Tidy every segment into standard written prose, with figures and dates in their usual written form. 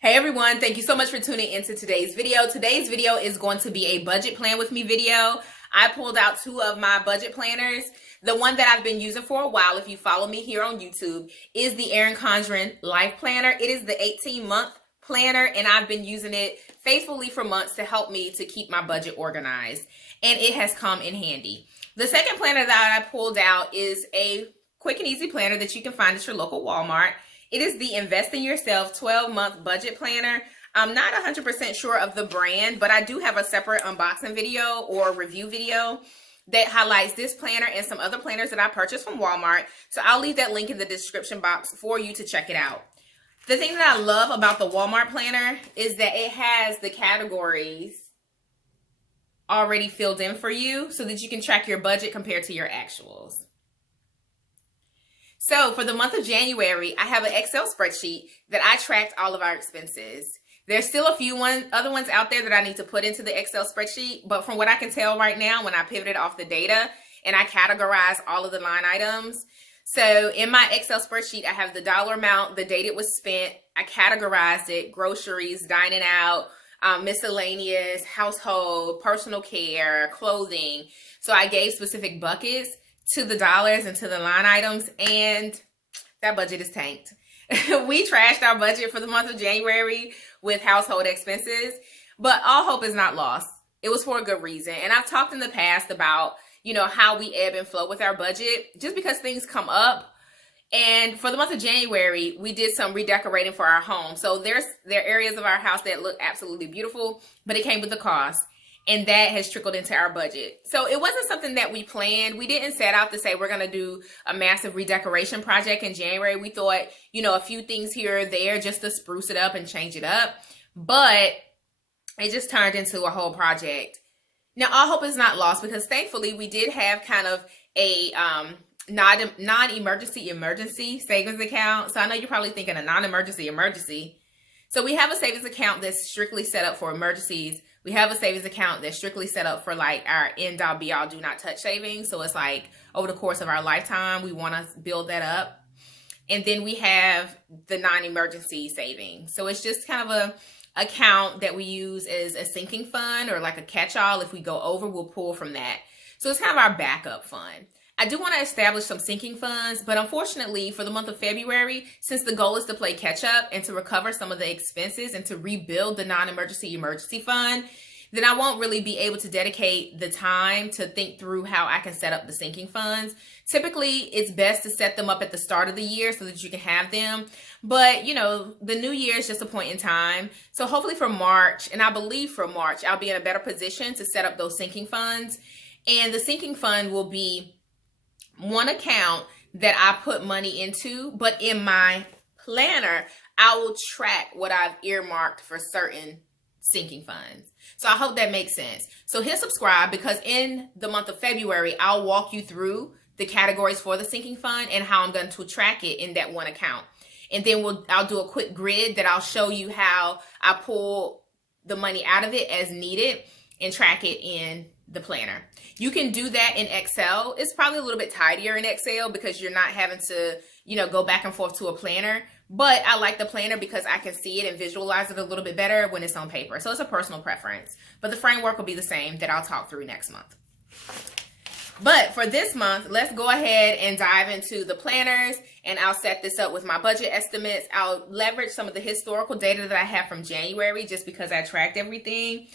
Hey everyone, thank you so much for tuning into today's video. Today's video is going to be a budget plan with me video. I pulled out two of my budget planners. The one that I've been using for a while, if you follow me here on YouTube, is the Erin Condren Life Planner. It is the 18-month planner, and I've been using it faithfully for months to help me to keep my budget organized, and it has come in handy. The second planner that I pulled out is a quick and easy planner that you can find at your local Walmart. It is the Invest in Yourself 12-month budget planner. I'm not 100% sure of the brand, but I do have a separate unboxing video or review video that highlights this planner and some other planners that I purchased from Walmart. So I'll leave that link in the description box for you to check it out. The thing that I love about the Walmart planner is that it has the categories already filled in for you so that you can track your budget compared to your actuals. So for the month of January, I have an Excel spreadsheet that I tracked all of our expenses. There's still a few other ones out there that I need to put into the Excel spreadsheet, but from what I can tell right now, when I pivoted off the data and I categorized all of the line items, so in my Excel spreadsheet, I have the dollar amount, the date it was spent, I categorized it: groceries, dining out, miscellaneous, household, personal care, clothing. So I gave specific buckets to the dollars and to the line items, and that budget is tanked. We trashed our budget for the month of January with household expenses, but all hope is not lost. It was for a good reason. And I've talked in the past about, how we ebb and flow with our budget just because things come up. And for the month of January, we did some redecorating for our home. So there are areas of our house that look absolutely beautiful, but it came with a cost. And that has trickled into our budget. So it wasn't something that we planned. We didn't set out to say we're going to do a massive redecoration project in January. We thought, a few things here or there just to spruce it up and change it up. But it just turned into a whole project. Now, all hope is not lost because thankfully we did have kind of a non-emergency savings account. So I know you're probably thinking a non-emergency. So we have a savings account that's strictly set up for emergencies. We have a savings account that's strictly set up for like our end-all be-all do not touch savings. So it's like over the course of our lifetime, we want to build that up. And then we have the non-emergency savings. So it's just kind of a account that we use as a sinking fund or like a catch-all. If we go over, we'll pull from that. So it's kind of our backup fund. I do want to establish some sinking funds, but unfortunately for the month of February, since the goal is to play catch up and to recover some of the expenses and to rebuild the emergency fund, then I won't really be able to dedicate the time to think through how I can set up the sinking funds. Typically, it's best to set them up at the start of the year so that you can have them. But, the new year is just a point in time. So hopefully for March, and I believe for March, I'll be in a better position to set up those sinking funds. And the sinking fund will be one account that I put money into, but in my planner, I will track what I've earmarked for certain sinking funds. So I hope that makes sense. So hit subscribe because in the month of February, I'll walk you through the categories for the sinking fund and how I'm going to track it in that one account. And then I'll do a quick grid that I'll show you how I pull the money out of it as needed and track it in the planner. You can do that in Excel. It's probably a little bit tidier in Excel because you're not having to, go back and forth to a planner. But I like the planner because I can see it and visualize it a little bit better when it's on paper. So it's a personal preference. But the framework will be the same that I'll talk through next month. But for this month, let's go ahead and dive into the planners, and I'll set this up with my budget estimates. I'll leverage some of the historical data that I have from January just because I tracked everything.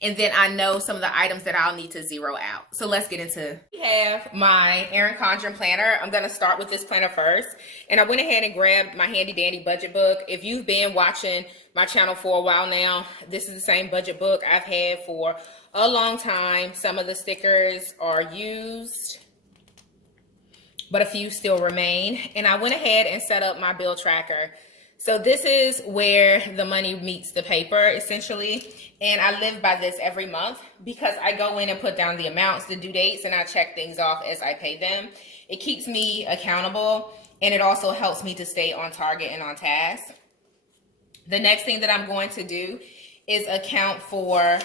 And then I know some of the items that I'll need to zero out. So let's get into it. I have my Erin Condren planner. I'm going to start with this planner first. And I went ahead and grabbed my handy dandy budget book. If you've been watching my channel for a while now, this is the same budget book I've had for a long time. Some of the stickers are used, but a few still remain. And I went ahead and set up my bill tracker. So this is where the money meets the paper, essentially. And I live by this every month because I go in and put down the amounts, the due dates, and I check things off as I pay them. It keeps me accountable, and it also helps me to stay on target and on task. The next thing that I'm going to do is account for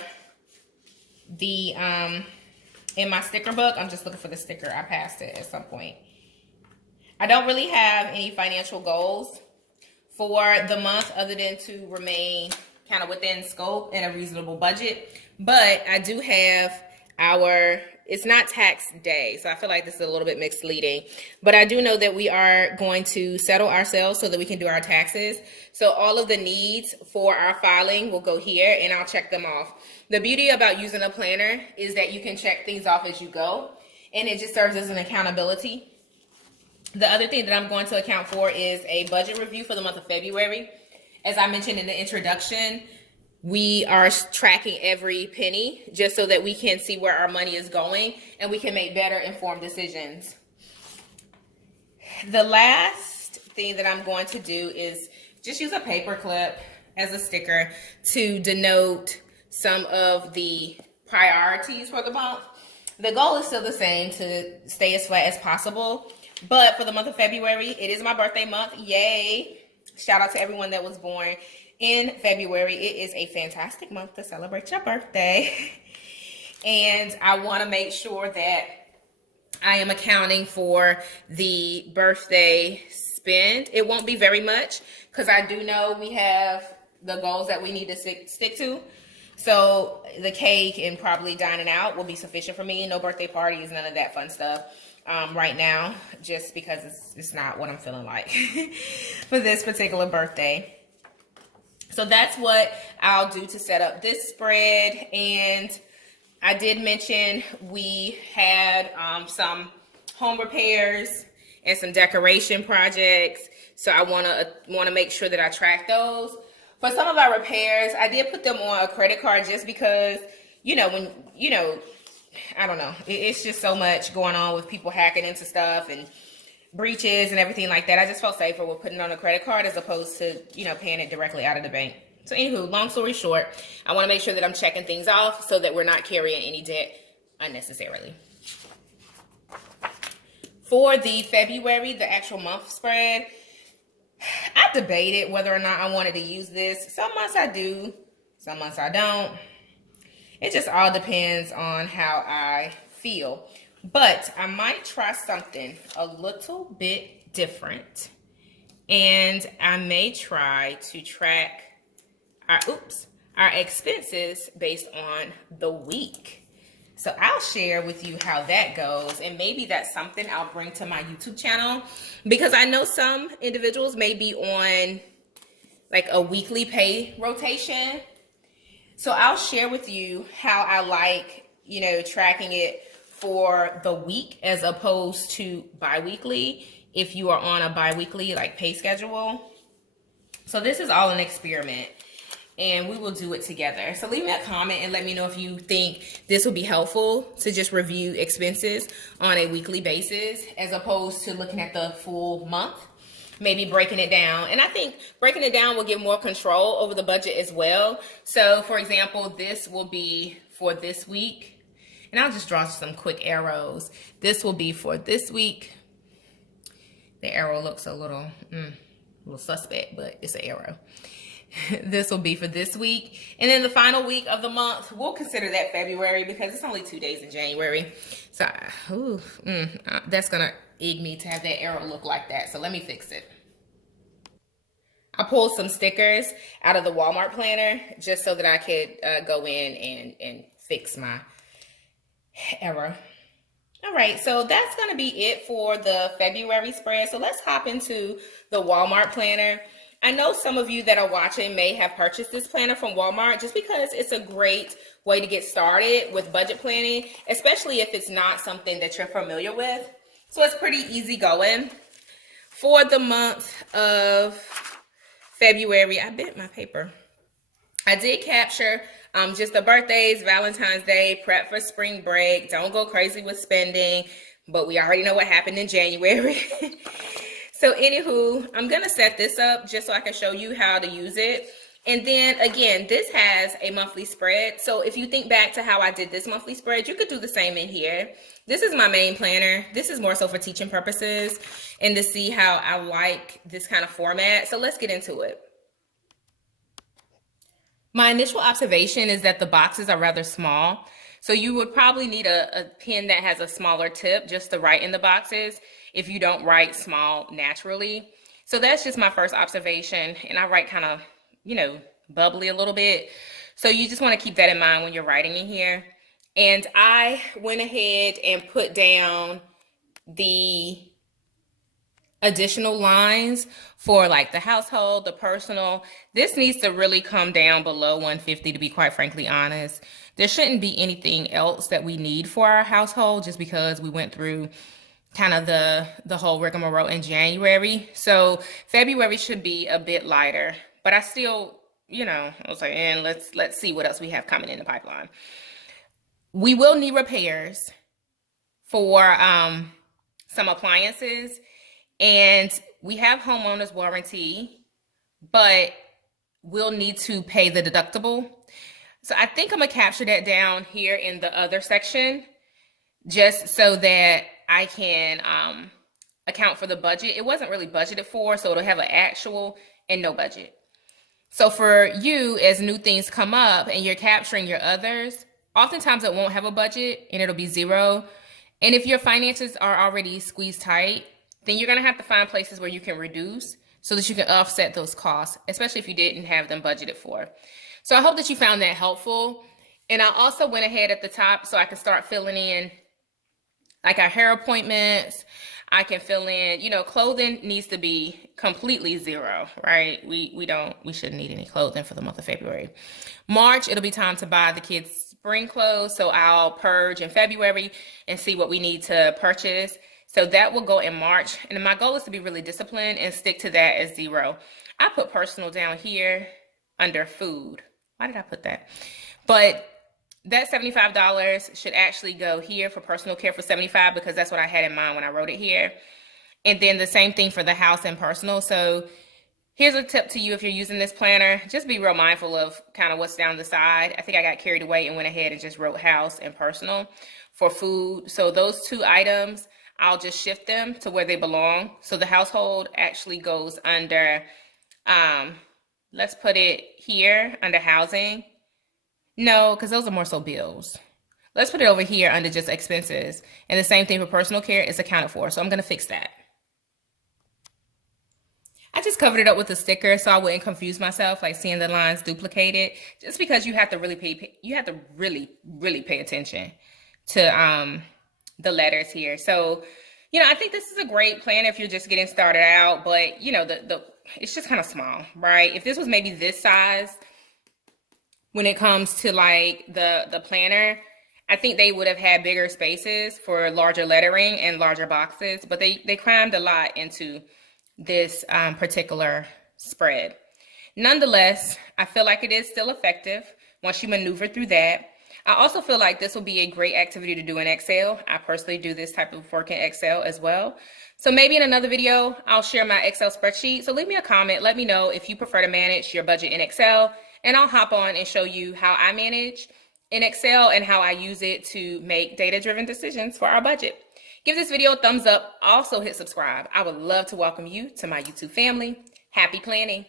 the, in my sticker book, I'm just looking for the sticker. I passed it at some point. I don't really have any financial goals for the month, other than to remain kind of within scope and a reasonable budget. But I do have it's not tax day, so I feel like this is a little bit misleading, but I do know that we are going to settle ourselves so that we can do our taxes. So all of the needs for our filing will go here, and I'll check them off. The beauty about using a planner is that you can check things off as you go, and it just serves as an accountability. The other thing that I'm going to account for is a budget review for the month of February. As I mentioned in the introduction, we are tracking every penny just so that we can see where our money is going and we can make better informed decisions. The last thing that I'm going to do is just use a paper clip as a sticker to denote some of the priorities for the month. The goal is still the same, to stay as flat as possible. But for the month of February, it is my birthday month. Yay! Shout out to everyone that was born in February. It is a fantastic month to celebrate your birthday. And I want to make sure that I am accounting for the birthday spend. It won't be very much because I do know we have the goals that we need to stick to. So the cake and probably dining out will be sufficient for me. No birthday parties, none of that fun stuff right now, just because it's not what I'm feeling like for this particular birthday. So that's what I'll do to set up this spread. And I did mention we had some home repairs and some decoration projects. So I want to make sure that I track those. For some of our repairs, I did put them on a credit card just because, I don't know. It's just so much going on with people hacking into stuff and breaches and everything like that. I just felt safer with putting it on a credit card as opposed to, paying it directly out of the bank. So anywho, long story short, I want to make sure that I'm checking things off so that we're not carrying any debt unnecessarily. For the February, the actual month spread, I debated whether or not I wanted to use this. Some months I do, some months I don't. It just all depends on how I feel. But I might try something a little bit different. And I may try to track our expenses based on the week. So I'll share with you how that goes, and maybe that's something I'll bring to my YouTube channel, because I know some individuals may be on like a weekly pay rotation. So I'll share with you how I like, tracking it for the week as opposed to bi-weekly if you are on a bi-weekly like pay schedule. So this is all an experiment, and we will do it together. So leave me a comment and let me know if you think this will be helpful to just review expenses on a weekly basis as opposed to looking at the full month, maybe breaking it down. And I think breaking it down will give more control over the budget as well. So for example, this will be for this week, and I'll just draw some quick arrows. This will be for this week. The arrow looks a little suspect, but it's an arrow. This will be for this week. And then the final week of the month, we'll consider that February because it's only 2 days in January. So that's going to egg me to have that arrow look like that. So let me fix it. I pulled some stickers out of the Walmart planner just so that I could go in and fix my error. All right, so that's going to be it for the February spread. So let's hop into the Walmart planner. I know some of you that are watching may have purchased this planner from Walmart just because it's a great way to get started with budget planning, especially if it's not something that you're familiar with. So it's pretty easy going. For the month of February, I bent my paper. I did capture just the birthdays, Valentine's Day, prep for spring break. Don't go crazy with spending, but we already know what happened in January. So anywho, I'm going to set this up just so I can show you how to use it. And then again, this has a monthly spread. So if you think back to how I did this monthly spread, you could do the same in here. This is my main planner. This is more so for teaching purposes and to see how I like this kind of format. So let's get into it. My initial observation is that the boxes are rather small. So you would probably need a pen that has a smaller tip just to write in the boxes if you don't write small naturally. So that's just my first observation. And I write kind of, you know, bubbly a little bit. So you just want to keep that in mind when you're writing in here. And I went ahead and put down the additional lines for like the household, the personal. This needs to really come down below 150, to be quite frankly honest. There shouldn't be anything else that we need for our household just because we went through kind of the whole rigmarole in January. So February should be a bit lighter, but I still, you know, I was like, and let's see what else we have coming in the pipeline. We will need repairs for some appliances, and we have homeowners warranty, but we'll need to pay the deductible. So I think I'm gonna capture that down here in the other section, just so that I can account for the budget. It wasn't really budgeted for, so it'll have an actual and no budget. So for you, as new things come up and you're capturing your others, oftentimes it won't have a budget and it'll be zero. And if your finances are already squeezed tight, then you're gonna have to find places where you can reduce so that you can offset those costs, especially if you didn't have them budgeted for. So I hope that you found that helpful. And I also went ahead at the top so I can start filling in like our hair appointments. I can fill in, you know, clothing needs to be completely zero, right? We shouldn't need any clothing for the month of February. March, it'll be time to buy the kids spring clothes. So I'll purge in February and see what we need to purchase. So that will go in March. And my goal is to be really disciplined and stick to that as zero. I put personal down here under food. Why did I put that? But that $75 should actually go here for personal care for $75 because that's what I had in mind when I wrote it here. And then the same thing for the house and personal. So here's a tip to you if you're using this planner. Just be real mindful of kind of what's down the side. I think I got carried away and went ahead and just wrote house and personal for food. So those two items, I'll just shift them to where they belong. So the household actually goes under, let's put it here under housing. No, because those are more so bills. Let's put it over here under just expenses. And the same thing for personal care is accounted for. So I'm going to fix that. I just covered it up with a sticker so I wouldn't confuse myself, like seeing the lines duplicated, just because you have to really pay attention to the letters here. So, you know, I think this is a great plan if you're just getting started out, but you know, it's just kind of small, right? If this was maybe this size, when it comes to like the planner, I think they would have had bigger spaces for larger lettering and larger boxes, but they crammed a lot into this particular spread. Nonetheless, I feel like it is still effective once you maneuver through that. I also feel like this will be a great activity to do in Excel. I personally do this type of work in Excel as well. So maybe in another video, I'll share my Excel spreadsheet. So leave me a comment. Let me know if you prefer to manage your budget in Excel, and I'll hop on and show you how I manage in Excel and how I use it to make data-driven decisions for our budget. Give this video a thumbs up. Also hit subscribe. I would love to welcome you to my YouTube family. Happy planning.